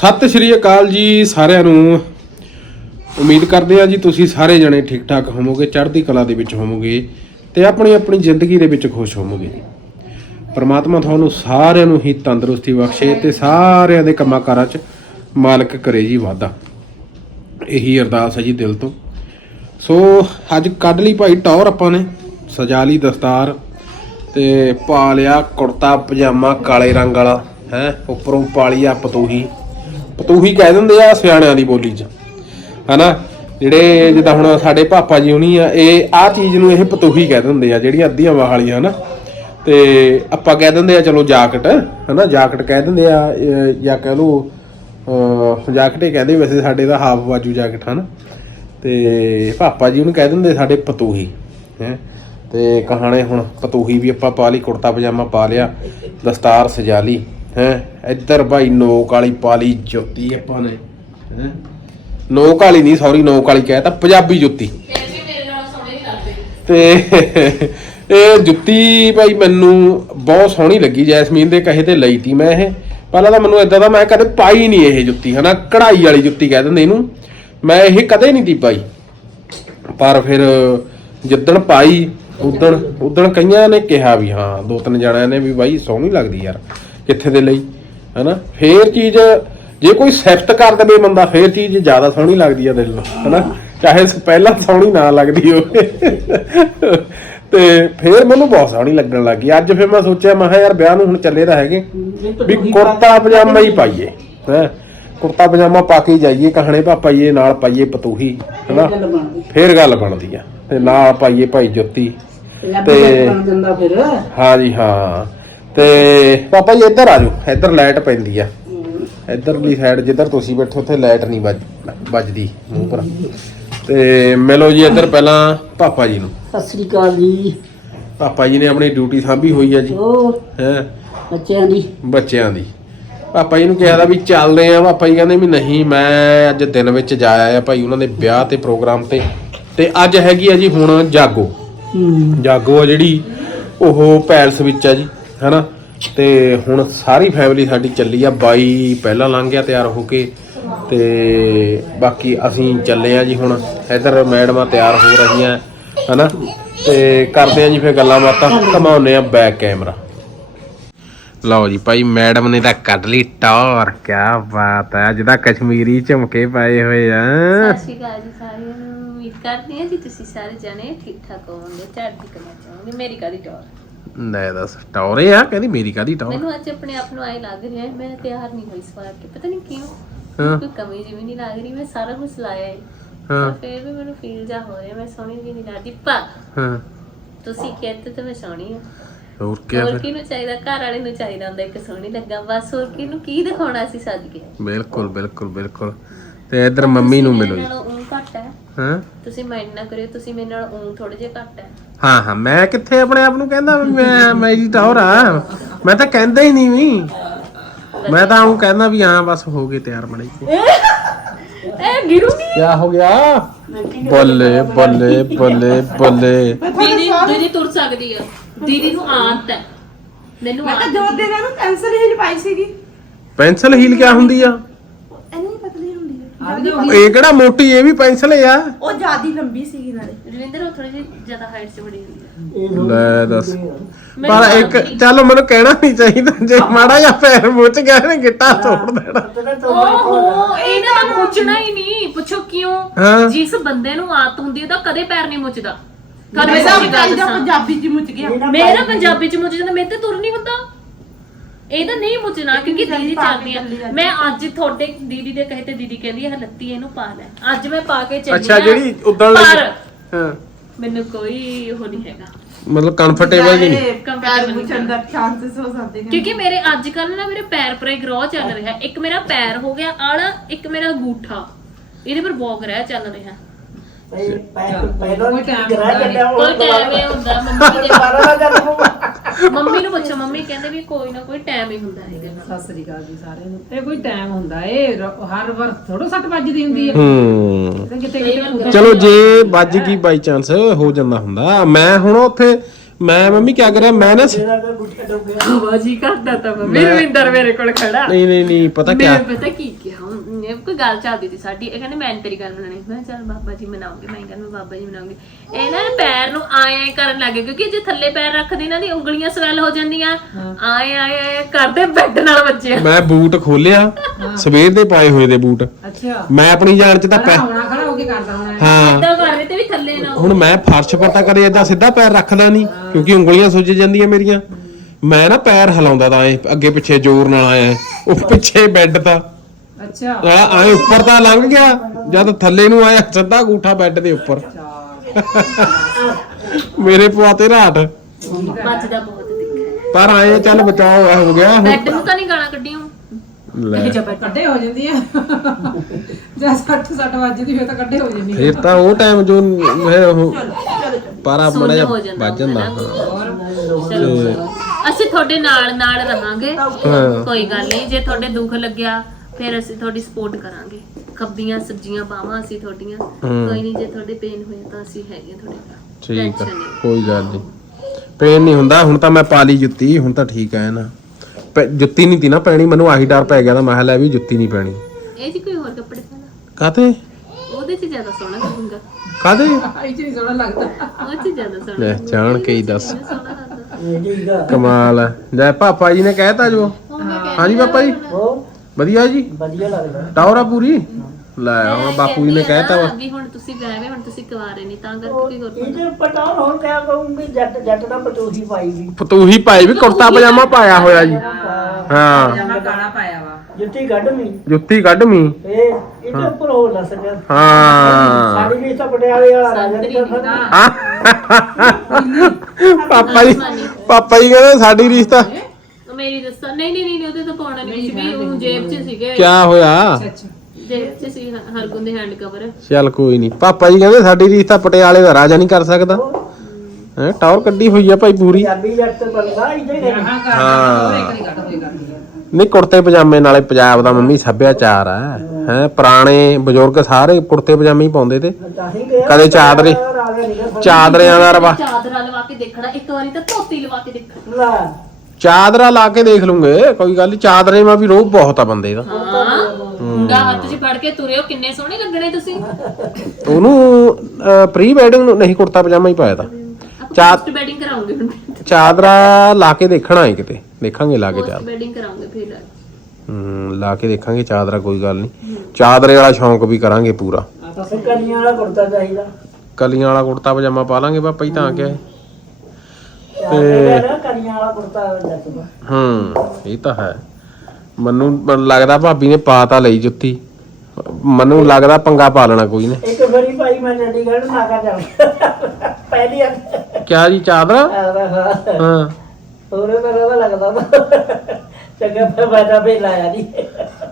ਸਤਿ ਸ਼੍ਰੀ ਅਕਾਲ ਜੀ ਸਾਰਿਆਂ ਨੂੰ। ਉਮੀਦ ਕਰਦੇ ਹਾਂ ਜੀ ਤੁਸੀਂ ਸਾਰੇ ਜਣੇ ਠੀਕ ਠਾਕ ਹੋਵੋਗੇ, ਚੜ੍ਹਦੀ ਕਲਾ ਦੇ ਵਿੱਚ ਹੋਵੋਗੇ ਤੇ ਆਪਣੀ ਆਪਣੀ ਜ਼ਿੰਦਗੀ ਦੇ ਵਿੱਚ ਖੁਸ਼ ਹੋਵੋਗੇ ਜੀ। ਪਰਮਾਤਮਾ ਤੁਹਾਨੂੰ ਸਾਰਿਆਂ ਨੂੰ ਹੀ ਤੰਦਰੁਸਤੀ ਬਖਸ਼ੇ ਤੇ ਸਾਰਿਆਂ ਦੇ ਕੰਮਾਂ ਕਾਰਾਂ 'ਚ ਮਾਲਕ ਕਰੇ ਜੀ ਵਾਧਾ। ਇਹੀ ਅਰਦਾਸ ਹੈ ਜੀ ਦਿਲ ਤੋਂ। ਸੋ ਅੱਜ ਕੱਢ ਲਈ ਭਾਈ ਟੌਰ ਆਪਾਂ ਨੇ, ਸਜਾ ਲਈ ਦਸਤਾਰ ਤੇ ਪਾ ਲਿਆ ਕੁੜਤਾ, ਪਜਾਮਾ, ਕਾਲੇ ਰੰਗ ਵਾਲਾ, ਹੈ, ਉੱਪਰੋਂ ਪਾ ਲਈ ਆ ਪਤੂਹੀ ਪਤੂਹੀ ਕਹਿ ਦਿੰਦੇ ਆ ਸਿਆਣਿਆਂ ਦੀ ਬੋਲੀ 'ਚ। ਹਨਾ? ਜਿਹੜੇ ਜਿੱਦਾਂ ਹੁਣ ਸਾਡੇ ਪਾਪਾ ਜੀ ਹੁਣੀ ਆ, ਇਹ ਆਹ ਚੀਜ਼ ਨੂੰ ਇਹ ਪਤੂਹੀ ਕਹਿ ਦਿੰਦੇ ਆ, ਜਿਹੜੀਆਂ ਅੱਧੀਆਂ ਬਾਹ ਵਾਲੀਆਂ ਹਨਾ? ਤੇ ਆਪਾਂ ਕਹਿ ਦਿੰਦੇ ਆ, ਚਲੋ ਜਾਕਟ, ਹਨਾ? ਜਾਕਟ ਕਹਿ ਦਿੰਦੇ ਆ ਜਾਂ ਕਹਿ ਲਓ, ਅਹ ਜਾਕਟ ਹੀ ਕਹਿੰਦੇ ਵੈਸੇ ਸਾਡੇ ਦਾ ਹਾਫ ਬਾਜੂ ਜਾਕਟ, ਹਨ? ਤੇ ਪਾਪਾ ਜੀ ਉਹਨੂੰ ਕਹਿ ਦਿੰਦੇ ਸਾਡੇ ਪਤੂਹੀ, ਹੈ? ਤੇ ਕਹਾਣੇ ਹੁਣ ਪਤੂਹੀ ਵੀ ਆਪਾਂ ਪਾ ਲਈ ਕੁੜਤਾ ਪਜਾਮਾ ਪਾ ਲਿਆ, ਦਸਤਾਰ ਸਜਾ ਲਈ। ਹੈ, ਇੱਧਰ ਭਾਈ ਨੋਕ ਵਾਲੀ ਪਾਲੀ ਜੁੱਤੀ ਆਪਾਂ ਨੇ, ਹੈ। ਨੋਕ ਵਾਲੀ ਨਹੀਂ ਸੌਰੀ ਨੋਕ ਵਾਲੀ ਕਹਿ ਤਾ, ਪੰਜਾਬੀ ਜੁੱਤੀ। ਫਿਰ ਵੀ ਮੇਰੇ ਨਾਲ ਸੋਹਣੇ ਨਹੀਂ ਲੱਗਦੇ ਤੇ ਇਹ ਜੁੱਤੀ ਭਾਈ ਮੈਨੂੰ ਬਹੁਤ ਸੋਹਣੀ ਲੱਗੀ, ਜੈਸਮੀਨ ਦੇ ਕਹੇ ਤੇ ਲਈ ਤੀ ਮੈਂ ਇਹ। ਪਹਿਲਾਂ ਤਾਂ ਮੈਨੂੰ ਇਦਾਂ ਦਾ, ਮੈਂ ਕਦੇ ਪਾਈ ਨਹੀਂ ਇਹ ਜੁੱਤੀ, ਹਨਾ ਕਢਾਈ ਵਾਲੀ ਜੁੱਤੀ ਕਹਿ ਦਿੰਦੇ ਇਹਨੂੰ। ਮੈਂ ਇਹ ਕਦੇ ਨਹੀਂ ਤੀ ਪਾਈ। ਪਰ ਫਿਰ ਜਿੱਦਣ ਪਾਈ, ਉਦਣ ਉਦਣ ਕਈਆਂ ਨੇ ਕਿਹਾ ਵੀ ਹਾਂ, ਦੋ ਤਿੰਨ ਜਣਿਆਂ ਨੇ ਵੀ ਬਾਈ, ਸੋਹਣੀ ਲੱਗਦੀ ਯਾਰ। ਕਿੱਥੇ ਦੇ ਲਈ ਹਨਾ? ਫੇਰ ਚੀਜ਼ ਜੇ ਕੋਈ ਸਿਫਤ ਕਰ ਦੇਵੇ ਬੰਦਾ ਫੇਰ ਚੀਜ਼ ਜ਼ਿਆਦਾ ਸੋਹਣੀ ਲੱਗਦੀ ਆ ਦਿਲ ਨੂੰ ਹਨਾ? ਚਾਹੇ ਪਹਿਲਾਂ ਸੋਹਣੀ ਨਾ ਲੱਗਦੀ ਹੋਵੇ। ਤੇ ਫੇਰ ਮੈਨੂੰ ਬਹੁਤ ਸੋਹਣੀ ਲੱਗਣ ਲੱਗੀ ਅੱਜ ਫਿਰ ਮੈਂ ਸੋਚਿਆ ਮੈਂ ਕਿਹਾ ਯਾਰ ਵਿਆਹ ਨੂੰ ਹੁਣ ਚੱਲੇ ਤਾਂ ਹੈਗੇ। ਵੀ ਕੁੜਤਾ ਪਜਾਮਾ ਹੀ ਪਾਈਏ ਹੈ? ਕੁੜਤਾ ਪਜਾਮਾ ਪਾ ਕੇ ਜਾਈਏ ਕਹਾਣੇ ਪਾਪਾ ਜੀ ਦੇ ਨਾਲ ਪਾਈਏ ਪਤੂਹੀ ਹਨਾ? ਫੇਰ ਗੱਲ ਬਣਦੀ। ਆ। ਤੇ ਨਾਲ ਪਾਈਏ ਭਾਈ ਜੋਤੀ। ਤੇ ਜਾਂਦਾ ਫਿਰ। ਹਾਂ ਜੀ ਹਾਂ। ਤੇ ਪਾਪਾ ਜੀ ਇੱਧਰ ਆ ਜਾਓ। ਇੱਧਰ ਲਾਈਟ ਪੈਂਦੀ ਆ। ਇੱਧਰਲੀ ਸਾਈਡ ਜਿੱਧਰ ਤੁਸੀਂ ਬੈਠੇ ਉੱਥੇ ਲਾਈਟ ਨਹੀਂ ਵੱਜ ਵੱਜਦੀ ਮੂੰਹ ਪਰ। ਤੇ ਮਿਲੋ ਜੀ ਇੱਧਰ ਪਹਿਲਾਂ ਪਾਪਾ ਜੀ ਨੂੰ। ਸਤਿ ਸ੍ਰੀ ਅਕਾਲ ਜੀ। ਪਾਪਾ ਜੀ ਨੇ ਆਪਣੀ ਡਿਊਟੀ ਸਾਂਭੀ ਹੋਈ ਆ ਜੀ। ਉਹ ਹੈ? ਬੱਚਿਆਂ ਦੀ? ਬੱਚਿਆਂ ਦੀ। ਪਾਪਾ ਜੀ ਨੂੰ ਕਿਹਾ ਦਾ ਵੀ ਚੱਲਦੇ ਆ। ਪਾਪਾ ਜੀ ਕਹਿੰਦੇ ਵੀ ਨਹੀਂ ਮੈਂ ਅੱਜ ਦਿਨ ਵਿੱਚ ਜਾ ਆਇਆ ਭਾਈ ਉਹਨਾਂ ਦੇ ਵਿਆਹ ਤੇ ਪ੍ਰੋਗਰਾਮ ਤੇ। ਤੇ ਅੱਜ ਹੈਗੀ ਆ ਜੀ ਹੁਣ ਜਾਗੋ। ਜਾਗੋ ਆ ਜਿਹੜੀ ਉਹ ਪੈਲਸ ਵਿੱਚ ਆ ਜੀ। ਹੈਨਾ? ਤੇ ਹੁਣ ਸਾਰੀ ਫੈਮਿਲੀ ਸਾਡੀ ਚੱਲੀ ਆ, ਬਾਈ ਪਹਿਲਾਂ ਲੰਘ ਗਿਆ ਤਿਆਰ ਹੋ ਕੇ, ਤੇ ਬਾਕੀ ਅਸੀਂ ਚੱਲੇ ਆ ਜੀ ਹੁਣ। ਇਧਰ ਮੈਡਮਾਂ ਤਿਆਰ ਹੋ ਰਹੀਆਂ, ਹੈਨਾ? ਤੇ ਕਰਦੇ ਆ ਜੀ ਫੇਰ ਗੱਲਾਂ ਬਾਤਾਂ ਘਮਾਉਨੇ ਆ ਬੈਕ ਕੈਮਰਾ ਲਓ ਜੀ ਭਾਈ, ਮੈਡਮ ਨੇ ਤਾਂ ਕੱਢ ਲਈ ਟੌਰ ਕੀ ਬਾਤ ਹੈ ਜਿਹਦਾ ਕਸ਼ਮੀਰੀ ਝੁਮਕੇ ਪਾਏ ਹੋਏ ਆ। ਸਤਿ ਸ਼੍ਰੀ ਅਕਾਲ ਜੀ ਸਾਰਿਆਂ ਨੂੰ। ਉਮੀਦ ਕਰਦੀ ਹਾਂ ਜੀ ਤੁਸੀਂ ਸਾਰੇ ਜਣੇ ਠੀਕ ਠਾਕ ਹੋਵੋਗੇ। ਚੜ੍ਹਦੀ ਕਲਾ ਚ ਹੋਵੋਗੇ। ਮੇਰੀ ਕਾਦੀ ਟੌਰ? ਲੈ ਦੱਸ ਟੌਰੇ ਆ ਕਹਿੰਦੀ ਮੇਰੀ ਕਾਦੀ ਟੌਰ? ਮੈਨੂੰ ਅੱਜ ਆਪਣੇ ਆਪ ਨੂੰ ਆਏ ਲੱਗ ਰਿਹਾ ਹੈ, ਮੈਂ ਤਿਆਰ ਨਹੀਂ ਹੋਈ ਇਸ ਵਾਰ ਕਿ ਪਤਾ ਨਹੀਂ ਕਿਉਂ। ਹਾਂ। ਕੋਈ ਕਮੀ ਜਿਹੀ ਵੀ ਨਹੀਂ ਲੱਗ ਰਹੀ ਮੈਂ ਸਾਰਾ ਕੁਝ ਲਾਇਆ ਹੈ। ਹਾਂ। ਪਰ ਫਿਰ ਵੀ ਮੈਨੂੰ ਫੀਲ ਜਾ ਹੋ ਰਿਹਾ ਮੈਂ ਸੋਹਣੀ ਵੀ ਨਹੀਂ ਲੱਗਦੀ। ਪਰ ਹਾਂ। ਤੁਸੀਂ ਕਹਿੰਦੇ ਤਾਂ ਮੈਂ ਸੋਹਣੀ ਹਾਂ। ਹੋਰ ਕੀ ਹੋਰ ਫਿਰ? ਕਿਹਨੂੰ ਚਾਹੀਦਾ? ਘਰ ਵਾਲੇ ਨੂੰ ਚਾਹੀਦਾ ਹੁੰਦਾ ਇੱਕ ਸੋਹਣੀ ਲੱਗਾ। ਬਸ ਹੋਰ ਕਿਹਨੂੰ ਕੀ ਦਿਖਾਉਣਾ ਸੀ ਸੱਜ ਕੇ? ਬਿਲਕੁਲ ਬਿਲਕੁਲ ਬਿਲਕੁਲ। ਤੇ ਇਧਰ ਮੰਮੀ ਨੂੰ ਮਿਲੋ ਜੀ। ਨਾਲੋਂ ਘੱਟ ਹੈ। ਹਾਂ। ਤੁਸੀਂ ਮਾਈਂਡ ਨਾ ਕਰਿਓ ਤੁਸੀਂ ਮੇਰੇ ਨਾਲ ਊਂ ਥੋੜੇ ਜਿਹਾ ਘੱਟ ਹੈ। ਹਾਂ ਹਾਂ ਮੈਂ ਕਿੱਥੇ ਆਪਣੇ ਆਪ ਨੂੰ ਕਹਿੰਦਾ ਵੀ ਮੈਂ ਮੇਰੀ ਟੌਰ ਆ। ਮੈਂ ਤਾਂ ਕਹਿੰਦਾ ਹੀ ਨਹੀਂ ਵੀ। ਮੈਂ ਤਾਂ ਉਹ ਕਹਿੰਦਾ ਵੀ ਹਾਂ ਬਸ ਹੋ ਗਏ ਤਿਆਰ ਮੜੇ ਇਹ ਗਿਰੂਗੀ ਕੀ ਹੋ ਗਿਆ? ਬੱਲੇ ਬੱਲੇ ਬੱਲੇ ਬੱਲੇ। ਦੀਦੀ ਦੀਦੀ ਤੁਰ ਸਕਦੀ ਆ। ਦੀਦੀ ਨੂੰ ਆਦਤ ਹੈ। ਮੈਨੂੰ ਮੈਂ ਤਾਂ ਆਦਤ ਜੋਤ ਦੇ ਨਾਲ ਨੂੰ ਕੈਂਸਰ ਹੀਲ ਪਾਈ ਸੀਗੀ। ਪੈਨਸਲ ਹੀਲ ਕਿਆ ਹੁੰਦੀ ਆ? ਇਹ ਕਿਹੜਾ ਮੋਟੀ ਇਹ ਵੀ ਪੈਨਸਲ ਆ। ਉਹ ਜਿਆਦੀ ਲੰਬੀ ਸੀਗੀ ਨਾਲੇ ਰਵਿੰਦਰ ਉਹ ਥੋੜੀ ਜਿਹੀ ਜ਼ਿਆਦਾ ਹਾਈਟ 'ਚ ਬੜੀ ਹੁੰਦੀ ਹੈ ਲੈ ਦੱਸ। ਪਰ ਇੱਕ। ਚੱਲ ਮੈਨੂੰ ਕਹਿਣਾ ਨਹੀਂ ਚਾਹੀਦਾ। ਜੇ ਮਾੜਾ ਜਿਹਾ ਪੈਰ ਮੁੱਚ ਗਿਆ ਨੇ ਗਿੱਟਾ ਤੋੜ ਦੇਣਾ। ਓਹੋ ਇਹਨਾਂ ਦਾ ਪੁੱਛਣਾ ਹੀ ਨਹੀਂ। ਪੁੱਛੋ ਕਿਉਂ। ਜਿਸ ਬੰਦੇ ਨੂੰ ਆਦਤ ਹੁੰਦੀ ਹੈ ਤਾਂ ਕਦੇ ਪੈਰ ਨਹੀਂ ਮੁੱਚਦਾ। ਕਦੇ ਮੇਰਾ ਪੰਜਾਬੀ ਚ ਮੁੱਚ ਗਿਆ। ਮੇਰਾ ਪੰਜਾਬੀ ਚ ਮੁੱਚ ਜਾਂਦਾ ਮੇਰੇ ਤੇ ਤੁਰ ਨਹੀਂ ਹੁੰਦਾ। ਇਹਦਾ ਨਹੀਂ ਮੁੱਚਣਾ ਕਿਉਂਕਿ ਦੀਦੀ ਚੱਲਦੀ ਆ। ਮੈਂ ਅੱਜ ਤੁਹਾਡੇ ਦੀਦੀ ਦੇ ਕਹੇ ਤੇ ਦੀਦੀ ਕਹਿੰਦੀ ਹੈ ਲੱਤੀ ਇਹਨੂੰ ਪਾ ਲੈ। ਅੱਜ ਮੈਂ ਪਾ ਕੇ ਚੱਲੀ ਅੱਛਾ ਜਿਹੜੀ ਉਦਣ ਲਈ ਪਰ ਹਾਂ। ਮੈਨੂੰ ਕੋਈ ਉਹ ਨਹੀਂ ਹੈਗਾ। ਮਤਲਬ ਕੰਫਰਟੇਬਲ ਜੀ ਨਹੀਂ। ਪੈਰ ਮੁੱਚਣ ਦਾ ਚਾਂਸਸ ਹੋ ਸਕਦੇ ਨੇ। ਕਿਉਂਕਿ ਮੇਰੇ ਅੱਜ ਕੱਲ ਨਾ ਮੇਰੇ ਪੈਰ ਪਰੇ ਗਰੋ ਚੱਲ ਰਿਹਾ। ਇੱਕ ਮੇਰਾ ਪੈਰ ਹੋ ਗਿਆ ਆਲਾ ਇੱਕ ਮੇਰਾ ਗੂਠਾ। ਇਹਦੇ ਪਰ ਬੌਗ ਰਹਿ ਚੱਲ ਰਿਹਾ। ਕੋਈ ਟਾਈਮ ਇਹ ਹੁੰਦਾ ਮੰਮੀ ਦੇ ਮੰਮੀ ਨੂੰ ਪੁੱਛੋ ਮੰਮੀ ਕਹਿੰਦੇ ਵੀ ਕੋਈ ਨਾ ਕੋਈ ਟਾਈਮ ਹੀ ਹੁੰਦਾ ਹੈਗਾ। ਸਤਿ ਸ੍ਰੀ ਅਕਾਲ ਜੀ ਸਾਰਿਆਂ ਨੂੰ। ਇਹ ਕੋਈ ਟਾਈਮ ਹੁੰਦਾ ਇਹ ਰ- ਹਰ ਵਾਰ ਥੋੜਾ ਸੱਟ ਵੱਜਦੀ ਹੁੰਦੀ ਹੈ। ਹੂੰ। ਤੇ ਕਿਤੇ ਕਿਤੇ ਹੁੰਦਾ। ਚਲੋ ਜੇ ਵੱਜ ਗਈ ਬਾਈ ਚਾਂਸ ਹੋ ਜਾਂਦਾ ਹੁੰਦਾ। ਮੈਂ ਹੁਣ ਉੱਥੇ ਮੈਂ ਮੰਮੀ ਕੀ ਕਰਿਆ ਮੈਂ ਨਾ ਸ- ਬਾਜੀ ਕਰਦਾ ਤਾਂ ਮੰਮੀ ਰਵਿੰਦਰ ਮੇਰੇ ਕੋਲ ਖੜਾ। ਨਹੀਂ ਨਹੀਂ ਨਹੀਂ ਪਤਾ ਮੈਂ ਕਿਆ ਪਤਾ ਕੀ? ਇਹ ਕੋਈ ਗੱਲ ਚੱਲਦੀ ਸੀ ਸਾਡੀ। ਇਹ ਕਹਿੰਦੇ ਮੈਂ ਨੀ ਤੇਰੀ ਗੱਲ ਬਣਾਣੀ ਮੈਂ ਕਿਹਾ ਚੱਲ ਬਾਬਾ ਜੀ ਮਨਾਉਂਗੇ ਮੈਂ ਕਹਿੰਦਾ ਬਾਬਾ ਜੀ ਮਨਾਉਂਗੇ। ਇਹ ਨਾ ਪੈਰ ਨੂੰ ਆਏ ਆਏ ਕਰਨ ਲੱਗੇ ਕਿਉਂਕਿ ਜੇ ਥੱਲੇ ਪੈਰ ਰੱਖਦੇ ਇਹਨਾਂ ਦੀ ਉਂਗਲੀਆਂ ਸਵੈਲ ਹੋ ਜਾਂਦੀਆਂ। ਆਏ ਆਏ ਆਏ ਕਰਦੇ ਬੈੱਡ ਨਾਲ ਬੱਚੇ ਮੈਂ ਬੂਟ ਖੋਲਿਆ ਸਵੇਰ ਦੇ ਪਾਏ ਹੋਏ ਦੇ ਬੂਟ। ਅੱਛਾ। ਮੈਂ ਆਪਣੀ ਜਾਨ ਚ ਤਾਂ ਪੈ ਖੜਾ ਹੋਣਾ ਖੜਾ ਹੋ ਕੇ ਕਰਦਾ ਹੋਣਾ। ਹਾਂ। ਇਦਾਂ ਕਰਦੇ ਤੇ ਵੀ ਥੱਲੇ ਨਾ ਹੁਣ ਮੈਂ ਫਰਸ਼ ਪਰ ਤਾਂ ਕਦੇ ਏਦਾਂ ਸਿੱਧਾ ਪੈਰ ਰੱਖਦਾ ਨਹੀਂ ਕਿਉਂਕਿ ਉਂਗਲੀਆਂ ਸੁੱਜ ਜਾਂਦੀਆਂ ਮੇਰੀਆਂ। ਮੈਂ ਨਾ ਪੈਰ ਹਿਲਾਉਂਦਾ ਤਾਂ ਐ ਅੱਗੇ ਪਿੱਛੇ ਜ਼ੋਰ ਨਾਲ ਆਇਆ ਉਹ ਪਿੱਛੇ ਬੈੱਡ ਤਾਂ। ਅੱਛਾ। ਆਏ ਉੱਪਰ ਤਾਂ ਲੰਘ ਗਿਆ ਜਦ ਥੱਲੇ ਨੂੰ ਆਇਆ ਸਿੱਧਾ ਗੂਠਾ ਬੈੱਡ ਦੇ ਉੱਪਰ। ਮੇਰੇ ਪਵਾਤੇ ਰਾਟ। ਬਚਦਾ ਬਹੁਤ ਪਰ ਆਏ ਚੱਲ ਬਚਾਓ ਆ ਹੋ ਗਿਆ ਹੁਣ ਬੈੱਡ ਨੂੰ ਤਾਂ ਨਹੀਂ ਗਾਲਾਂ ਕੱਢੀਆਂ। ਲੈ। ਕੱਢੇ ਹੋ ਜਾਂਦੀ ਆ। ਜਾਂ 60 60 ਵੱਜਦੀ ਫਿਰ ਤਾਂ ਕੱਢੇ ਹੋ ਜਾਂਦੀ ਫਿਰ ਤਾਂ ਉਹ ਟਾਈਮ ਜੋ ਮੈਂ ਉਹ ਪਾਰਾ ਸੁੰਨ ਮੜਾ ਹੋ ਜਾਂਦਾ ਵੱਜ ਜਾਂਦਾ। ਹੁੰਦਾ ਚਲੋ। ਅਸੀਂ ਤੁਹਾਡੇ ਨਾਲ ਨਾਲ ਰਹਾਂਗੇ। ਹਾਂ। ਕੋਈ ਗੱਲ ਨਹੀਂ ਜੇ ਤੁਹਾਡੇ ਦੁੱਖ ਲੱਗਿਆ ਫਿਰ ਅਸੀਂ ਤੁਹਾਡੀ ਸਪੋਰਟ ਕਰਾਂਗੇ। ਖੱਬੀਆਂ ਸੱਜੀਆਂ ਬਾਹਾਂ ਅਸੀਂ ਤੁਹਾਡੀਆਂ। ਕੋਈ ਨਹੀਂ ਜੇ ਤੁਹਾਡੇ ਪੇਨ ਹੋਇਆ ਤਾਂ ਅਸੀਂ ਹੈਗੇ ਤੁਹਾਡੇ ਨਾਲ ਠੀਕ ਆ Tension ਨਹੀਂ। ਕੋਈ ਗੱਲ ਨਹੀਂ। ਪੇਨ ਨਹੀਂ ਹੁੰਦਾ ਹੁਣ ਤਾਂ ਮੈਂ ਪਾ ਲਈ ਜੁੱਤੀ ਹੁਣ ਤਾਂ ਠੀਕ ਆ ਨਾ। ਪੈ- ਜੁੱਤੀ ਨਹੀਂ ਤੀ ਨਾ ਪੈਣੀ ਮੈਨੂੰ ਆਹੀ ਡਰ ਪੈ ਗਿਆ ਤਾਂ ਮੈਂ ਕਿਹਾ ਲੈ ਵੀ ਜੁੱਤੀ ਨਹੀਂ ਪੈਣੀ। ਇਹ ਜੀ ਕੋਈ ਹੋਰ ਕੱਪੜੇ ਪਾ ਲਾ ਕਾਤੇ ਉਹਦੇ 'ਚ ਜ਼ਿਆਦਾ ਸੋਹਣਾ ਲੱਗੂਗਾ। ਕਾਤੇ ਆਈ ਚ ਨਹੀਂ ਸੋਹਣਾ ਲੱਗਦਾ। ਉਹ 'ਚ ਜ਼ਿਆਦਾ ਸੋਹਣਾ ਲੈ ਜਾਣ ਕੇ ਹੀ ਦੱਸ। ਸੋਹਣਾ ਲੱਗਦਾ। ਕਮਾਲ ਹੈ ਜੈ ਪਾਪਾ ਜੀ ਨੇ ਕਹਿਤਾ ਜੋ। ਉਹ ਮੈਂ ਕਹਿ ਹਾਂਜੀ ਪਾਪਾ ਜੀ। ਉਹ ਵਧੀਆ ਜੀ? ਵਧੀਆ ਲੱਗਦਾ। ਟੌਰਾ ਪੂਰੀ? ਲੈ ਹੁਣ ਬਾਪੂ ਜੀ ਨੇ ਕਹਿਤਾ ਵਾ। ਵੀ ਹੁਣ ਤੁਸੀਂ ਵਿਆਹੇ ਹੁਣ ਤੁਸੀਂ ਕੁਆਰੇ ਨਹੀਂ ਤਾਂ ਕਰਕੇ ਕੀ ਹੋਰ ਇਹਦੇ ਪਟਾ ਹੁਣ ਕਿਆ ਕਹੂੰਗੀ ਜੱਟ ਜੱਟ ਦਾ ਪਟੋਹੀ ਪਾਈ ਵੀ। ਪਤੂਹੀ ਪਾਈ ਵੀ ਕੁੜਤਾ ਪਜਾਮਾ ਪਾਇਆ ਹੋਇਆ ਜੀ। ਹਾਂ। ਪਜਾਮਾ ਕਾਲਾ ਪਾਇਆ ਵਾ? ਜੁੱਤੀ ਕੱਢ ਮੀ ਜੁੱਤੀ ਕੱਢ ਮੀ ਇਹ ਇਹਦੇ ਉੱਪਰ ਹੋ ਨਾ ਸਕਿਆ ਹਾਂ। ਸਾਡੀ ਵੀ ਤਾਂ ਪਟਿਆਲੇ ਵਾਲਾ ਰਾਜਾ ਨਹੀਂ ਕਰ ਸਕਦਾ ਆਹ। ਪਾਪਾ ਜੀ ਪਾਪਾ ਜੀ ਕਹਿੰਦੇ ਸਾਡੀ ਰਿਸ਼ਤਾ ਮੇਰੀ ਦੱਸਾਂ। ਨਹੀਂ ਨਹੀਂ ਨਹੀਂ ਉਹਦੇ ਤਾਂ ਪਾਉਣਾ ਨਹੀਂ ਕੁਝ ਵੀ ਉਹ ਜੇਬ 'ਚ ਸੀਗੇ। ਕਿਆ ਹੋਇਆ? ਅੱਛਾ ਜੇਬ 'ਚ ਸੀ ਹ- ਹਰਗੁਣ ਦੇ ਹੈਂਡ ਕਵਰ ਚੱਲ ਕੋਈ ਨਹੀਂ। ਪਾਪਾ ਜੀ ਕਹਿੰਦੇ ਸਾਡੀ ਰਿਸ਼ਤਾ ਪਟਿਆਲੇ ਦਾ ਰਾਜਾ ਨਹੀਂ ਕਰ ਸਕਦਾ। ਹੈ ਟੌਰ ਕੱਢੀ ਹੋਈ ਆ ਭਾਈ ਪੂਰੀ। ਪੰਜਾਬੀ ਜੱਟ ਤੇ ਬੰਦਾ ਇਦਾਂ ਹੀ ਰਹਿਣਾ ਹਾਂ। ਕਰ ਹਾਂ। ਇੱਕ ਨਹੀਂ ਕੱਢ ਹੋਈ ਕਰਦੀ ਆ ਨਹੀਂ ਕੁੜਤੇ ਪਜਾਮੇ ਨਾਲੇ ਪੰਜਾਬ ਦਾ ਮੰਮੀ ਸੱਭਿਆਚਾਰ ਹੈ ਹੈ ਪੁਰਾਣੇ ਬਜ਼ੁਰਗ ਸਾਰੇ ਕੁੜਤੇ ਪਜਾਮੇ ਹੀ ਪਾਉਂਦੇ ਤੇ। ਕਦੇ ਚਾਦਰੇ ਚਾਦਰਿਆਂ ਦਾ ਰਵਾ ਚਾਦਰਾ ਲਵਾ ਕੇ ਦੇਖਣਾ ਇੱਕ ਵਾਰੀ ਤਾਂ ਧੋਤੀ ਲਵਾ ਕੇ ਦੇਖਣਾ। ਲੈ। ਚਾਦਰਾ ਲਾ ਕੇ ਦੇਖ ਲੂੰਗੇ ਕੋਈ ਗੱਲ ਨੀ ਚਾਦਰੇ ਮਾ ਵੀ ਰੋਹ ਬਹੁਤ ਆ ਬੰਦੇ ਦਾ। ਹਾਂ ਮੁੰਡਾ ਹੱਥ 'ਚ ਫੜ ਕੇ ਤੁਰਿਓ ਕਿੰਨੇ ਸੋਹਣੇ ਲੱਗਣੇ ਤੁਸੀਂ। ਉਹਨੂੰ ਪ੍ਰੀ ਵੈਡਿੰਗ ਨੂੰ ਨਹੀਂ ਕੁੜਤਾ ਪਜਾਮਾ ਹੀ ਪਾਇਆ ਤਾਂ। ਚਾਦ ਪੋਸਟ ਬੈਡਿੰਗ ਕਰਾਉਂਗੇ ਹੁਣ। ਚਾਦਰਾ ਲਾ ਕੇ ਦੇਖਣਾ ਹੈ ਕਿਤੇ ਦੇਖਾਂਗੇ ਲਾ ਕੇ ਚਾਦਰ। ਬੈਡਿੰਗ ਕਰਾਉਂਗੇ ਫਿਰ। ਹੂੰ ਲਾ ਕੇ ਦੇਖਾਂਗੇ ਚਾਦਰਾ ਕੋਈ ਗੱਲ ਨਹੀਂ ਚਾਦਰੇ ਵਾਲਾ ਸ਼ੌਂਕ ਵੀ ਕਰਾਂਗੇ ਪੂਰਾ। ਕਲੀਆਂ ਵਾਲਾ ਕੁੜਤਾ ਚਾਹੀਦਾ। ਕਲੀਆਂ ਵਾਲਾ ਕੁੜਤਾ ਪਜਾਮਾ ਪਾ ਲਾਂਗੇ ਪਾਪਾ ਜੀ ਤਾਂ ਕਿਹਾ ਤੇ ਵਾਲਾ ਕੁੜਤਾ ਹੂੰ ਇਹ ਤਾਂ ਹੈ। ਮੈਨੂੰ ਮੈਨੂੰ ਲੱਗਦਾ ਭਾਬੀ ਨੇ ਪਾ ਤਾਂ ਲਈ ਜੁੱਤੀ। ਮੈਨੂੰ ਲੱਗਦਾ ਪੰਗਾ ਪਾ ਲੈਣਾ ਕੋਈ ਨੇ। ਇੱਕ ਵਾਰੀ ਭਾਈ ਮੈਂ ਚੰਡੀਗੜ੍ਹ ਨਾਗਾ ਜਾ ਪਹਿਲੀ ਆ ਕਿਆ ਜੀ ਚਾਦਰਾ? ਹਾਂ। ਉਹਨੇ ਮੇਰਾ ਤਾਂ ਲੱਗਦਾ ਤਾ। ਚੰਗਾ ਮੈਂ ਬਾਜਾ ਵੀ ਲਾਇਆ ਨਹੀਂ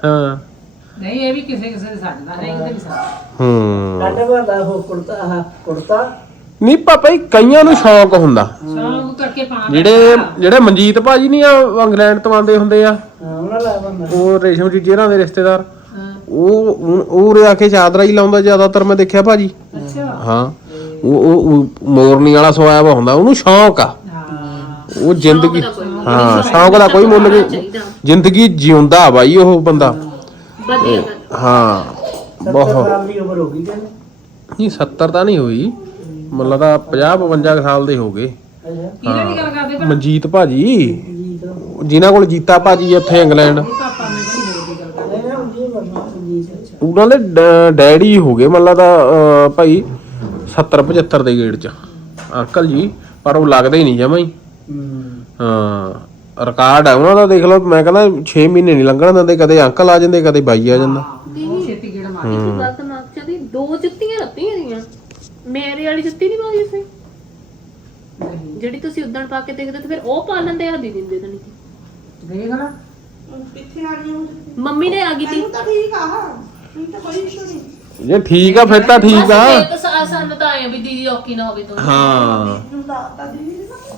ਹਾਂ। ਨਹੀਂ ਇਹ ਵੀ ਕਿਸੇ ਕਿਸੇ ਦੇ ਸੱਜਦਾ ਨਹੀਂ ਇਹਦੇ ਵੀ ਸੱਜਦਾ ਹੂੰ। ਕੱਢ ਬੰਦਾ ਉਹ ਕੁੜਤਾ ਆਹ ਕੁੜਤਾ। ਨਹੀਂ ਪਾਪਾ ਜੀ ਕਈਆਂ ਨੂੰ ਸ਼ੌਂਕ ਹੁੰਦਾ। ਸ਼ੌਂਕ ਕਰਕੇ ਪਾਣਾ ਜਿਹੜੇ ਜਿਹੜੇ ਮਨਜੀਤ ਭਾਜੀ ਨਹੀਂ ਆ ਇੰਗਲੈਂਡ ਤੋਂ ਆਉਂਦੇ ਹੁੰਦੇ ਆ। ਹਾਂ ਉਹਨਾਂ ਲਾ ਬੰਦਾ। ਉਹ ਰੇਸ਼ਮ ਜੀ ਜਿਹਨਾਂ ਦੇ ਰਿਸ਼ਤੇਦਾਰ। ਉਹ ਉਹ- ਉਹ ਉਰੇ ਆ ਕੇ ਚਾਦਰਾ ਹੀ ਲਾਉਂਦਾ ਜ਼ਿਆਦਾਤਰ ਮੈਂ ਦੇਖਿਆ ਭਾਜੀ। ਅੱਛਾ। ਹਾਂ। ਉਹ ਉਹ ਉਹ ਮੋਰਨੀ ਵਾਲਾ ਸੋਇਆ ਵਾ ਹੁੰਦਾ ਉਹਨੂੰ ਸ਼ੌਂਕ ਆ। ਹਾਂ। ਉਹ ਜ਼ਿੰਦਗੀ ਦਾ ਕੋਈ ਮੁੱਲ ਹਾਂ ਸ਼ੌਂਕ ਦਾ ਕੋਈ ਮੁੱਲ ਨਹੀਂ। ਚਾਹੀਦਾ। ਜ਼ਿੰਦਗੀ ਜਿਉਂਦਾ ਬਾਈ ਉਹ ਬੰਦਾ। ਵਧੀਆ। ਗੱਲ ਹਾਂ 70 ਬਹੁਤ। ਸਾਲ ਦੀ ਉਮਰ ਹੋ ਗਈ ਕਹਿੰਦੇ ਨਹੀਂ 70 ਤਾਂ ਨਹੀਂ ਹੋਈ। ਮਤਲਬ ਤਾਂ 50 52 ਸਾਲ ਦੇ ਹੋ ਗਏ। ਕਿਹਦੇ ਦੀ ਗੱਲ ਕਰਦੇ ਪਰ ਮਨਜੀਤ ਭਾਜੀ। ਜੀ ਤਾਂ ਜਿਨ੍ਹਾਂ ਕੋਲ ਜੀਤਾ ਭਾਜੀ ਇੱਥੇ ਇੰਗਲੈਂਡ। ਪਾਪਾ ਮੈਂ ਕਿਹੜੀ ਹੋਰ ਦੀ ਗੱਲ ਕਰਦੇ ਨਹੀਂ ਨਾ ਜੀ ਬੰਦਾ ਜੀ ਅੱਛਾ। ਉਹਨਾਂ ਦੇ ਡ- ਡੈਡੀ ਹੋ ਗਏ ਮਤਲਬ ਦਾ ਭਾਈ 70 75 ਦੇ ਗੇੜ ਚ। ਅੰਕਲ ਜੀ ਪਰ ਉਹ ਲੱਗਦੇ ਹੀ ਨਹੀਂ ਜਮਾਂ ਹੀ। ਹੂੰ। ਹਾਂ ਰਿਕਾਰਡ ਹੈ ਉਹਨਾਂ ਦਾ ਦੇਖ ਲਓ। ਮੈਂ ਕਹਿੰਦਾ 6 ਮਹੀਨੇ ਨਹੀਂ ਲੰਘਣ ਦਿੰਦੇ ਕਦੇ ਅੰਕਲ ਆ ਜਾਂਦੇ ਕਦੇ ਬਾਈ ਆ ਜਾਂਦਾ। ਬਹੁਤ ਛੇਤੀ ਗੇੜ ਮਾਰ ਇੱਕ ਗੱਲ ਤਾਂ ਮਾਂ ਦੀ ਦੋ ਜੁੱਤੀਆਂ ਲੱਤੀਆਂ ਦੀਆਂ ਮੇਰੇ ਵਾਲੀ ਜੁੱਤੀ ਨਹੀਂ ਪਾਈ ਸੀ ਜਿਹੜੀ ਤੁਸੀਂ ਉਦਣ ਪਾ ਕੇ ਦੇਖਦੇ ਤੇ ਫਿਰ ਉਹ ਪਾ ਲੈਂਦੇ ਆ ਦੀ ਦਿੰਦੇ ਤਾਂ ਨਹੀਂ। ਦੇਖ ਨਾ। ਕਿੱਥੇ ਆ ਗਈ ਹੁਣ ਮੰਮੀ ਨੇ ਆ ਗਈ ਤੀ। ਮੈਨੂੰ ਤਾਂ ਠੀਕ ਆ। ਮੈਨੂੰ ਤਾਂ ਕੋਈ ਇਸ਼ੂ ਨਹੀਂ। ਜੇ ਠੀਕ ਆ ਫਿਰ ਤਾਂ ਠੀਕ ਆ। ਬਸ ਇਹ ਤਾਂ ਸਾ- ਸਾਨੂੰ ਤਾਂ ਆਏ ਆ ਵੀ ਦੀਦੀ ਔਖੀ ਨਾ ਹੋਵੇ ਤੁਹਾਨੂੰ ਹਾਂ। ਮੈਨੂੰ ਦੱਸਦਾ ਦੀਦੀ ਨੇ ਨਾ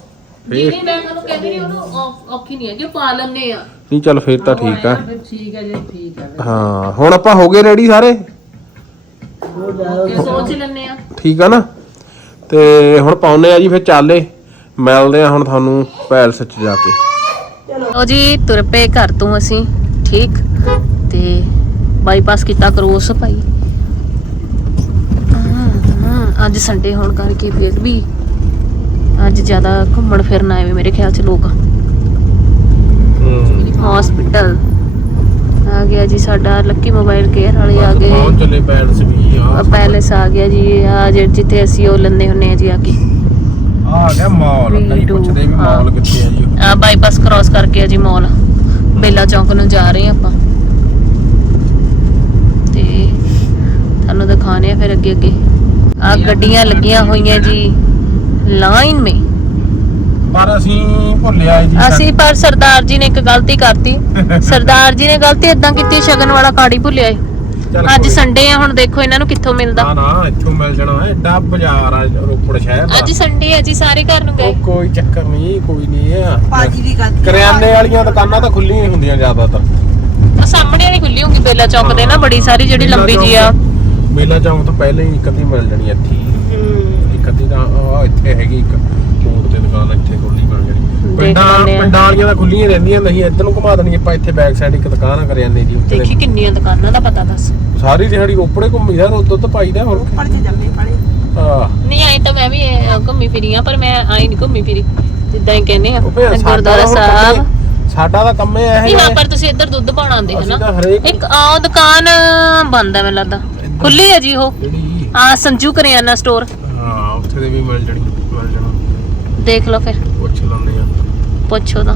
ਦੀਦੀ ਮੈਂ ਤੁਹਾਨੂੰ ਕਹਿੰਦੀ ਨਹੀਂ ਉਹਨੂੰ ਔ- ਔਖੀ ਨਹੀਂ ਹੈ ਕਿ ਪਾ ਲੈਂਦੇ ਆ। ਨਹੀਂ ਚੱਲ ਫਿਰ ਤਾਂ ਠੀਕ ਆ। ਫਿਰ ਠੀਕ ਹੈ ਜੀ ਠੀਕ ਹੈ ਹਾਂ ਹੁਣ ਆਪਾਂ ਹੋ ਗਏ ਰੈਡੀ ਸਾਰੇ? ਸੋਚ ਲੈਂਦੇ ਆ। ਠੀਕ ਆ ਨਾ? ਤੇ ਹੁਣ ਪਾਉਨੇ ਆ ਜੀ ਫਿਰ ਚਾਲੇ ਮਿਲਦੇ ਆ ਹੁਣ ਤੁਹਾਨੂੰ ਪੈਲਸ ਚ ਜਾ ਕੇ। ਲੋ ਜੀ ਤੁਰ ਪਏ ਘਰ ਤੋਂ ਅਸੀਂ ਠੀਕ। ਤੇ ਬਾਈਪਾਸ ਕੀਤਾ ਕਰੋਸ ਭਾਈ। ਹਾਂ, ਅੱਜ ਸੰਡੇ ਹੋਣ ਕਰਕੇ ਫਿਰ ਵੀ ਅੱਜ ਜ਼ਿਆਦਾ ਘੁੰਮਣ ਫਿਰਨ ਆਏ ਮੇਰੇ ਖਿਆਲ ਚ ਲੋਕ। ਹਸਪੀਟਲ ਆ ਗਿਆ ਜੀ ਸਾਡਾ ਲੱਕੀ ਮੋਬਾਈਲ ਕੇਅਰ ਵਾਲੇ ਆ ਗਏ। ਪਹੁੰਚ ਚੱਲੇ ਪੈਲਸ ਵੀ ਆ ਪੈਲੇਸ ਆ ਗਿਆ ਜੀ ਆ ਜਿੱਥੇ ਅਸੀਂ ਉਹ ਲੰਨੇ ਹੁੰਨੇ ਆ ਜੀ ਆ ਕੇ। ਆ ਗਿਆ ਮਾਲ ਕਈ ਪੁੱਛਦੇ ਵੀ। ਮਾਲ ਕਿੱਥੇ ਆ ਜੀ ਆ ਬਾਈਪਾਸ ਕ੍ਰਾਸ ਕਰਕੇ ਆ ਜੀ ਮਾਲ। ਬੇਲਾ ਚੌਂਕ ਨੂੰ ਜਾ ਰਹੇ ਆ ਆਪਾਂ। ਤੇ ਤੁਹਾਨੂੰ ਦਿਖਾਣੇ ਆ ਫਿਰ ਅੱਗੇ ਅੱਗੇ ਆ ਗੱਡੀਆਂ ਲੱਗੀਆਂ ਹੋਈਆਂ ਜੀ ਲਾਈਨ ਮੇ। ਪਰ ਅਸੀਂ ਭੁੱਲਿਆ ਜੀ ਅਸੀਂ ਪਰ ਸਰਦਾਰ ਜੀ ਨੇ ਇੱਕ ਗਲਤੀ ਕਰਤੀ। ਸਰਦਾਰ ਜੀ ਨੇ ਗਲਤੀ ਇਦਾਂ ਕੀਤੀ ਸ਼ਗਨ ਵਾਲਾ ਕਾੜੀ ਭੁੱਲਿਆ ਏ। ਚੱਲ ਅੱਜ ਕੋਈ- ਸੰਡੇ ਆ ਹੁਣ ਦੇਖੋ ਇਹਨਾਂ ਨੂੰ ਕਿੱਥੋਂ ਮਿਲਦਾ। ਨਾ ਨਾ ਇੱਥੋਂ ਮਿਲ ਜਾਣਾ ਹੈ ਐਡਾ ਬਾਜ਼ਾਰ ਆ ਰੋਪੜ ਸ਼ਹਿਰ ਦਾ। ਅੱਜ ਸੰਡੇ ਆ ਜੀ ਸਾਰੇ ਘਰ ਨੂੰ ਗਏ। ਉਹ ਕੋਈ ਚੱਕਰ ਨਹੀਂ ਕੋਈ ਨਹੀਂ ਆ। ਪਾਜੀ ਦੀ ਗੱਲ ਕਰਿਆਨੇ ਵਾਲੀਆਂ ਦੁਕਾਨਾਂ ਤਾਂ ਖੁੱਲੀਆਂ ਹੀ ਹੁੰਦੀਆਂ ਜ਼ਿਆਦਾਤਰ। ਉਹ ਸਾਹਮਣੇ ਵਾਲੀ ਖੁੱਲੀ ਹੋਊਗੀ ਬੇਲਾ ਚੌਂਕ ਦੇ ਨਾ ਬੜੀ ਸਾਰੀ ਜਿਹੜੀ ਮੇਲਾ ਲੰਬੀ ਜੀ ਆ। ਚੌਂਕ- ਮੇਲਾ ਚੌਂਕ ਤੋਂ ਪਹਿਲਾਂ ਹੀ ਇੱਕ ਅੱਧੀ ਮਿਲ ਜਾਣੀ ਇੱਥੇ ਹੀ। ਇੱਕ ਅੱਧੀ ਤਾਂ ਆ ਇੱਥੇ ਹੈਗੀ ਇੱਕ। ਦੁਕਾਨ ਇੱਥੇ ਖੁੱਲੀ ਮਿਲ ਜਾਣੀ ਪਿੰਡਾਂ ਲੈਂਦੇ ਆ। ਪਿੰਡਾਂ ਵਾਲੀਆਂ ਤਾਂ ਖੁੱਲੀਆਂ ਹੀ ਰਹਿੰਦੀਆਂ ਨਹੀਂ ਇੱਧਰ ਨੂੰ ਘੁਮਾ ਦੇਣੀ ਆਪਾਂ ਇੱਥੇ ਬੈਕ ਸਾਈਡ ਇੱਕ ਦੁਕਾਨ ਆ ਕਰਿਆਨੇ ਦੀ ਉੱਥੇ ਦੇਖੀ ਕਿੰਨੀਆਂ ਦੁਕਾਨਾਂ ਦਾ ਪਤਾ ਦੱਸ। ਸਾਰੀ ਦਿਹਾੜੀ ਰੋਪੜੇ ਘੁੰਮੀ ਦਾ ਦੁੱਧ ਦੁੱਧ ਪਾਈਦਾ ਹੋਰ ਉੱਪਰ ਚ ਜੰਮੇ ਪੜੇ ਆ ਨਹੀਂ ਆਈ ਤਾਂ ਮੈਂ ਵੀ ਅਹ, ਘੁੰਮੀ ਫਿਰੀ ਆ ਪਰ ਮੈਂ ਆਈ ਨਹੀਂ ਘੁੰਮੀ ਫਿਰੀ ਜਿੱਦਾਂ ਹੀ ਕਹਿੰਦੇ ਆ ਉਹ ਫਿਰ ਸਾਡਾ ਗੁਰਦੁਆਰਾ ਹੁਣ ਸਾਹਿਬ। ਸਾਡਾ ਤਾਂ ਕੰਮ ਇਹ ਨਹੀਂ ਹੈ ਹਾਂ ਪਰ ਤੁਸੀਂ ਇੱਧਰ ਦੁੱਧ ਪਾਉਣ ਆਉਂਦੇ ਹੋ ਅਸੀਂ ਨਾ। ਤਾਂ ਹਰੇਕ ਇੱਕ ਆ ਦੁਕਾਨ ਬੰਦ ਹੈ ਮੈਨੂੰ ਲੱਗਦਾ। ਖੁੱਲੀ ਹੈ ਜੀ ਉਹ। ਜਿਹੜੀ ਆ ਸੰਜੂ ਕਰਿਆਨਾ ਸਟੋਰ ਹਾਂ ਉੱਥੇ ਦੇ ਵੀ ਮਿਲ ਜਣੀ ਮਿਲ ਜਾਣਾ। ਦੇਖ ਲਓ ਫਿਰ। ਪੁੱਛ ਲੈਂਦੇ ਆ। ਪੁੱਛੋ ਤਾਂ।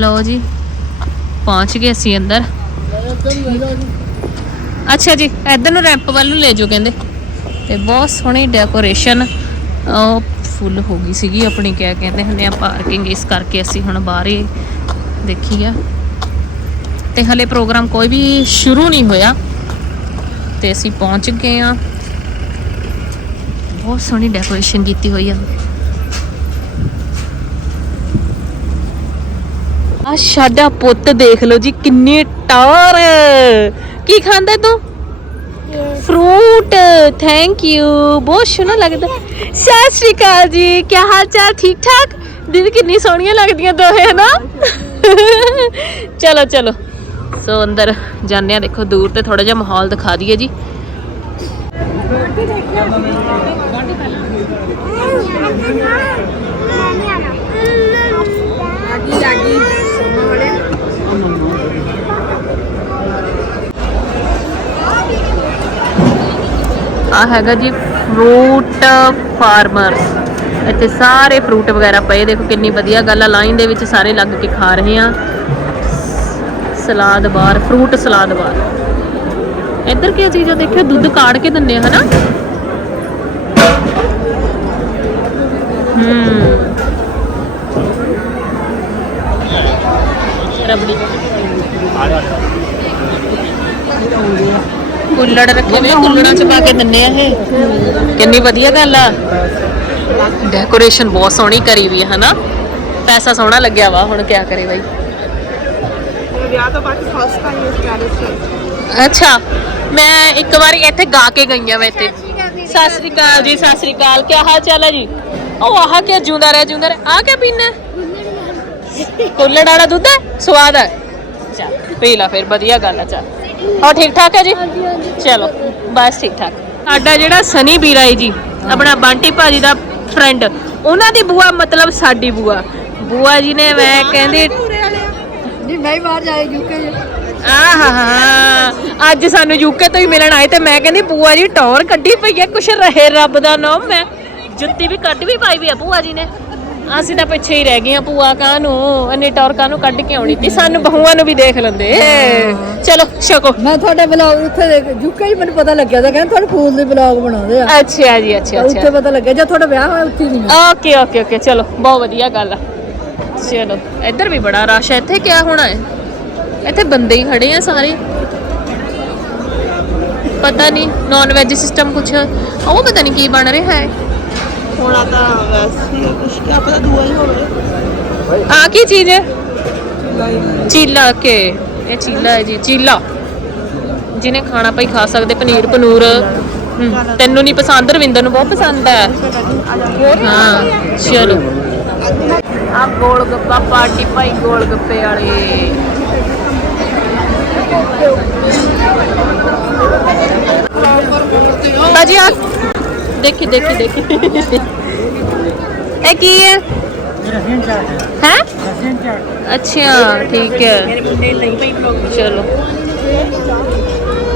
ਲਓ ਜੀ ਪਹੁੰਚ ਗਏ ਅਸੀਂ ਅੰਦਰ। ਅੱਛਾ ਜੀ ਇੱਧਰ ਨੂੰ ਰੈਂਪ ਵੱਲ ਨੂੰ ਲੈ ਜਾਓ ਕਹਿੰਦੇ। ਤੇ ਬਹੁਤ ਸੋਹਣੀ ਡੈਕੋਰੇਸ਼ਨ ਉਹ ਫੁੱਲ ਹੋ ਗਈ ਸੀਗੀ ਆਪਣੀ ਕਿਆ ਕਹਿੰਦੇ ਹੁੰਦੇ ਆ ਪਾਰਕਿੰਗ ਇਸ ਕਰਕੇ ਅਸੀਂ ਹੁਣ ਬਾਹਰ ਹੀ ਦੇਖੀ ਆ। ਤੇ ਹਲੇ ਪ੍ਰੋਗਰਾਮ ਕੋਈ ਵੀ ਸ਼ੁਰੂ ਨਹੀਂ ਹੋਇਆ। ਤੇ ਅਸੀਂ ਪਹੁੰਚ ਗਏ ਆ। ਬਹੁਤ ਸੋਹਣੀ ਡੈਕੋਰੇਸ਼ਨ ਕੀਤੀ ਹੋਈ ਆ। ਆ ਸਾਡਾ ਪੁੱਤ ਦੇਖ ਲਓ ਜੀ, ਕਿੰਨੀ ਟੌਰ। ਕੀ ਖਾਂਦਾ ਤੂੰ? ਫਰੂਟ। ਥੈਂਕ ਯੂ ਬਹੁਤ ਸੋਹਣਾ ਲੱਗਦਾ। ਸਤਿ ਸ਼੍ਰੀ ਅਕਾਲ ਜੀ। ਕੀ ਹਾਲ ਚਾਲ ਠੀਕ ਠਾਕ ਦੀਦੀ ਕਿੰਨੀ ਸੋਹਣੀਆਂ ਲੱਗਦੀਆਂ ਦੋਹੇ, ਹਨਾ? ਚਲੋ ਚਲੋ। ਸੋ ਅੰਦਰ ਜਾਂਦੇ ਆ ਦੇਖੋ, ਦੂਰ ਤੇ ਥੋੜਾ ਜਿਹਾ ਮਾਹੌਲ ਦਿਖਾ ਦਈਏ ਜੀ। ਆ ਹੈਗਾ ਜੀ ਫਰੂਟ ਫਾਰਮਰਸ ਇੱਥੇ ਸਾਰੇ ਫਰੂਟ ਵਗੈਰਾ ਪਏ। ਦੇਖੋ ਕਿੰਨੀ ਵਧੀਆ ਗੱਲ ਆ। ਲਾਈਨ ਦੇ ਵਿੱਚ ਸਾਰੇ ਲੱਗ ਕੇ ਖਾ ਰਹੇ ਆ। Salad bar fruit salad bar. ਇੱਧਰ ਕੀ ਚੀਜ਼ ਦੇਖਿਓ? ਦੁੱਧ ਕਾੜ ਕੇ ਦਿੰਦੇ ਹਨਾ? ਹੂੰ। ਰਬੜੀ। ਕੁੱਲੜ ਰੱਖੇ ਨੇ, ਕੁੱਲੜਾਂ ਚ ਪਾ ਕੇ ਦਿੰਨੇ ਆ ਇਹ। ਕਿੰਨੀ ਵਧੀਆ ਗੱਲ ਆ। ਡੈਕੋਰੇਸ਼ਨ ਬਹੁਤ ਸੋਹਣੀ ਕਰੀ ਵੀ ਹੈ ਹਨਾ? ਪੈਸਾ ਸੋਹਣਾ ਲੱਗਿਆ ਵਾ, ਹੁਣ ਕੀ ਕਰੇ ਬਾਈ। ਵਿਆਹ ਤੋਂ ਬਾਅਦ ਫਸਟ ਟਾਈਮ ਇਸ ਪੈਲਸ ਚ ਅੱਛਾ, ਮੈਂ ਇੱਕ ਵਾਰੀ ਇੱਥੇ ਗਾ ਕੇ ਗਈ ਆ ਮੈਂ ਇੱਥੇ। ਸਤਿ ਸ੍ਰੀ ਅਕਾਲ ਜੀ, ਸਤਿ ਸ੍ਰੀ ਅਕਾਲ। ਕੀ ਹਾਲ ਚਾਲ ਹੈ ਜੀ? ਉਹ ਆਹ ਕੀ ਜੂੰਦਾ ਰਹਿ ਜਿਉਂਦਾ ਰਹਿ। ਆ ਕੀ ਪੀਣਾ ਕੁੱਲੜ ਵਾਲਾ ਦੁੱਧ ਹੈ? ਸਵਾਦ ਹੈ? ਚੱਲ, ਪੀ ਲਾ ਫਿਰ, ਵਧੀਆ ਗੱਲ ਆ, ਚੱਲ। ਹੋਰ ਠੀਕ ਠਾਕ ਹੈ ਜੀ? ਚਲੋ ਬਸ ਠੀਕ ਠਾਕ। ਸਾਡਾ ਜਿਹੜਾ ਸਨੀ ਹੈ ਜੀ ਆਪਣਾ ਬੰਟੀ ਭਾਜੀ ਦਾ ਫਰੈਂਡ ਉਹਨਾਂ ਦੀ ਬੂਆ ਮਤਲਬ ਸਾਡੀ ਬੂਆ। ਬੂਆ ਜੀ ਨੇ ਮੈਂ ਕਹਿੰਦੀ ਨਹੀਂ ਮੈਂ ਬਾਹਰ ਜਾਏ ਯੂਕੇ ਆਹਾ ਅੱਜ ਸਾਨੂੰ ਯੂਕੇ ਤੋਂ ਹੀ ਮਿਲਣ ਆਏ ਤੇ ਮੈਂ ਕਹਿੰਦੀ ਬੂਆ ਜੀ ਟੌਰ ਕੱਢੀ ਪਈ ਐ ਕੁਛ ਰਹੇ ਰੱਬ ਦਾ ਨਾਮ ਮੈਂ ਜੁੱਤੀ ਵੀ ਕੱਢ ਵੀ ਪਾਈ ਵੀ ਆ ਬੂਆ ਜੀ ਨੇ। ਅਸੀਂ ਤਾਂ ਪਿੱਛੇ ਹੀ ਰਹਿ ਗਈਆਂ ਬੂਆ ਕਾਹਨੂੰ ਇੰਨੀ ਟੌਰ ਕਾਹਨੂੰ ਕੱਢ ਕੇ ਆਉਣੀ ਤੀ ਸਾਨੂੰ ਬਹੂਆਂ ਨੂੰ ਵੀ ਦੇਖ ਲੈਂਦੇ। ਚਲੋ ਛਕੋ। ਮੈਂ ਤੁਹਾਡੇ ਬਲੌਗ ਉੱਥੇ ਦੇਖ ਯੂਕੇ ਹੀ ਮੈਨੂੰ ਪਤਾ ਲੱਗਿਆ ਤਾਂ ਕਹਿੰਦੇ ਤੁਹਾਡੇ ਫੂਲ ਦੇ ਬਲੌਗ ਬਣਾਉਂਦੇ ਆ। ਅੱਛਾ ਜੀ ਅੱਛਾ ਉੱਥੇ ਅੱਛਾ। ਪਤਾ ਲੱਗਿਆ ਜਦ ਤੁਹਾਡਾ ਵਿਆਹ ਹੋਇਆ ਉੱਥੇ ਹੀ ਨਹੀਂ। ਓਕੇ ਓਕੇ ਓਕੇ ਚਲੋ ਬਹੁਤ ਵਧੀਆ ਗੱਲ ਆ। ਚਲੋ ਇੱਧਰ ਵੀ ਬੜਾ ਰਸ਼ ਹੈ ਇੱਥੇ ਕਿਆ ਹੋਣਾ ਹੈ? ਇੱਥੇ ਬੰਦੇ ਹੀ ਖੜੇ ਆ ਸਾਰੇ। ਪਤਾ ਨਹੀਂ ਨਾਨ ਵੈਜ ਸਿਸਟਮ ਕੁਛ ਉਹ ਪਤਾ ਨਹੀਂ ਕੀ ਬਣ ਰਿਹਾ ਹੈ। ਹੋਣਾ ਤਾਂ ਵੈਸੇ ਕੁਝ ਕਿਆ ਪਤਾ ਦੂਆ ਹੀ ਹੋਵੇ। ਆ ਕੀ ਚੀਜ਼ ਹੈ? ਚੀਲਾ ਕੇ ਇਹ ਚੀਲਾ ਹੈ ਜੀ ਚੀਲਾ। ਜਿਹਨੇ ਖਾਣਾ ਭਾਈ ਖਾ ਸਕਦੇ ਪਨੀਰ ਪਨੂਰ। ਤੈਨੂੰ ਨਹੀਂ ਪਸੰਦ ਰਵਿੰਦਰ ਨੂੰ ਬਹੁਤ ਪਸੰਦ ਹੈ। ਹਾਂ ਚਲੋ। ਆ ਗੋਲ ਗੱਪਾ ਪਾਰਟੀ ਭਾਈ ਗੋਲ ਗੱਪੇ ਵਾਲੇ। ਬਾਜੀ ਆ। ਦੇਖੀ ਦੇਖੀ ਦੇਖੀ। ਇਹ ਕੀ ਹੈ? ਹੈ। ਅੱਛਾ ਠੀਕ ਹੈ। ਚਲੋ।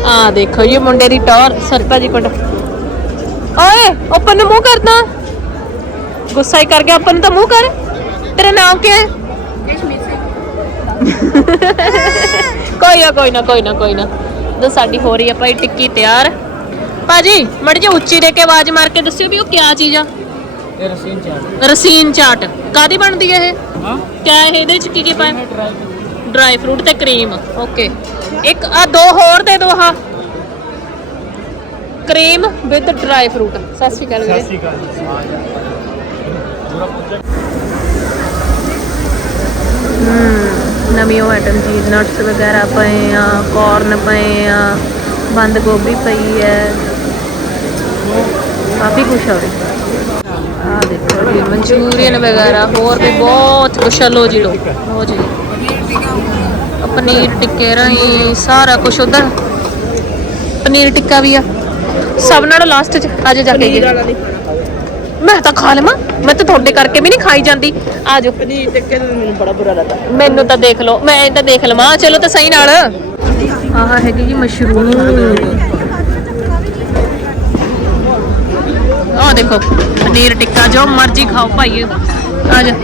ਆ ਦੇਖੋ ਇਹ ਮੁੰਡੇ ਦੀ ਟੌਰ ਸਰਪਾ ਜੀ ਕੋਲ। ਓਏ ਓਪਨ ਨੂੰ ਮੂੰਹ ਕਰਦਾ। ਗੁੱਸਾ ਹੀ ਕਰ ਗਿਆ ਓਪਨ ਨੂੰ ਤਾਂ ਮੂੰਹ ਕਰ। ਤੇਰਾ ਨਾਮ ਕੀ ਹੈ? ਕੋਈ ਨਾ ਕੋਈ ਨਾ ਕੋਈ ਨਾ ਕੋਈ ਨਾ। ਤਾਂ ਸਾਡੀ ਹੋ ਰਹੀ ਹੈ ਭਾਈ ਟਿੱਕੀ ਤਿਆਰ। ਭਾਜੀ ਮੜੀ ਜੀ ਉੱਚੀ ਦੇ ਕੇ ਆਵਾਜ਼ ਮਾਰ ਕੇ ਦੱਸਿਓ ਵੀ ਉਹ ਕਿਆ ਚੀਜ਼ ਆ? ਇਹ ਰਸੀਨ ਚਾਹ ਰਸੀਨ ਚਾਟ ਕਾਦੀ ਬਣਦੀ ਹੈ ਇਹ? ਕਿਆ ਇਹ ਇਹਦੇ ਚ ਕੀ ਕੀ ਪਾਇਆ ਡਰਾਈ ਫਰੂਟ ਤੇ ਕਰੀਮ ਓਕੇ ਇੱਕ ਆ ਦੋ ਹੋਰ ਦੇ ਦੋ ਹਾਂ। ਕਰੀਮ ਵਿਦ ਡਰਾਈ ਫਰੂਟ ਸਤਿ ਸ਼੍ਰੀ ਅਕਾਲ ਵੀਰੇ। ਹਮ, ਨਵੀਂ ਉਹ ਆਈਟਮ ਜੀ ਨਟਸ ਵਗੈਰਾ ਪਏ ਆ ਕੋਰਨ ਪਏ ਆ ਬੰਦ ਗੋਭੀ ਪਈ ਹੈ। ਕਾਫੀ ਕੁਛ ਆ ਉਰੇ ਆ ਦੇਖੋ ਜੀ ਮਨਚੂਰੀਅਨ ਵਗੈਰਾ ਹੋਰ ਵੀ ਬਹੁਤ ਕੁਛ ਆ, ਲਓ ਜੀ ਲੋ ਲਓ ਜੀ। ਪਨੀਰ ਟਿੱਕੇ ਰਹੀ ਸਾਰਾ ਕੁਛ ਉਧਰ। ਪਨੀਰ ਟਿੱਕਾ ਵੀ ਆ। ਸਭ ਨਾਲੋਂ ਲਾਸਟ ਚ ਅੱਜ ਜਾ ਕੇ। ਮੈਂ ਤਾਂ ਖਾ ਲਵਾਂ ਮੈਂ ਤਾਂ ਤੁਹਾਡੇ ਕਰਕੇ ਵੀ ਨਹੀਂ ਖਾਈ ਜਾਂਦੀ। ਆ ਜਾਓ। ਪਨੀਰ ਟਿੱਕੇ ਦਾ ਮੈਨੂੰ ਬੜਾ ਬੁਰਾ ਲੱਗਾ ਮੈਨੂੰ ਤਾਂ ਦੇਖ ਲਓ ਮੈਂ ਇਹ ਤਾਂ ਦੇਖ ਲਵਾਂ। ਚਲੋ ਤਾਂ ਸਹੀ ਨਾਲ। ਆਹ ਹੈਗੀ ਜੀ ਮਸ਼ਰੂਮ। ਆਹ ਦੇਖੋ। ਪਨੀਰ ਟਿੱਕਾ ਜੋ ਮਰਜ਼ੀ ਖਾਓ ਭਾਈ ਆ ਜਾ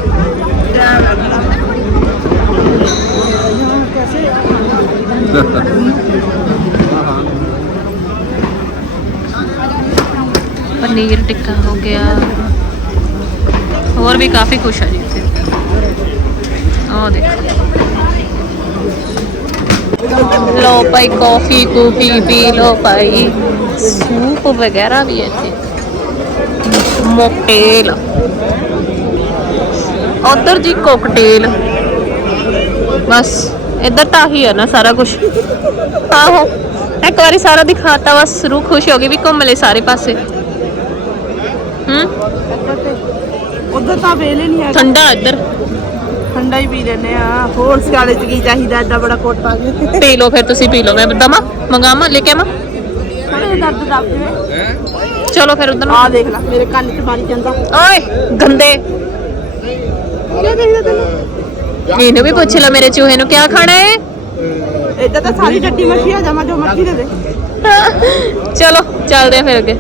ਪਨੀਰ ਟਿੱਕਾ ਹੋ ਗਿਆ ਹੋਰ ਵੀ ਕਾਫੀ ਕੁਛ ਆ ਜੀ ਇੱਥੇ ਆਹ ਦੇਖੋ ਲੋ ਭਾਈ ਕਾਫੀ ਕੂਫੀ ਪੀ ਲੋ ਭਾਈ ਸੂਪ ਵਗੈਰਾ ਵੀ ਹੈ ਇੱਥੇ ਮੋਕਟੇਲ। ਉਧਰ ਜੀ ਕੋਕਟੇਲ। ਬਸ ਇੱਧਰ ਤਾਂ ਹੀ ਹੈ ਨਾ ਸਾਰਾ ਕੁਝ ਆਹੋ ਇੱਕ ਵਾਰੀ ਸਾਰਾ ਦਿਖਾਤਾ ਬਸ ਰੂਹ ਖੁਸ਼ ਹੋ ਗਈ ਵੀ ਘੁੰਮ ਲਏ ਸਾਰੇ ਪਾਸੇ। ਹੂੰ? ਉਧਰ ਤਾਂ ਵੇਲੇ ਨਹੀਂ ਹੈ ਠੰਡਾ ਇੱਧਰ। ਠੰਡਾ ਹੀ ਪੀ ਲੈਨੇ ਆ। ਹੋਰ ਸਿਆਲੇ ਚ ਕੀ ਚਾਹੀਦਾ ਐਡਾ ਬੜਾ ਕੋਟ ਪਾ ਕੇ ਪੀ ਲਓ ਫਿਰ ਤੁਸੀਂ ਪੀ ਲਓ। ਮੈਂ ਦਮਾ ਮੰਗਾਵਾਂ ਲੈ ਕੇ ਆਵਾਂ? ਦਰਦ ਦੱਬ ਦੇ। ਚਲੋ ਫਿਰ ਉਧਰ ਆ ਦੇਖ ਲੈ ਮੇਰੇ ਕੰਨ 'ਚ ਮਾਰੀ ਜਾਂਦਾ। ਓਏ ਗੰਦੇ। ਕੀ ਦੇਖਦਾ ਤੈਨੂੰ? ਇਹਨੂੰ ਵੀ ਪੁੱਛ ਲੈ ਮੇਰੇ ਚੂਹੇ ਨੂੰ ਕਿਆ ਖਾਣਾ ਹੈ ਏਦਾਂ ਤਾਂ ਸਾਰੀ ਡੱਡੀ ਮੱਛੀ ਆ ਜਾਵਾਂ ਜੋ ਮੱਛੀ ਦੇ ਦੇ। ਚਲੋ ਚੱਲਦੇ ਆ ਫਿਰ ਅੱਗੇ।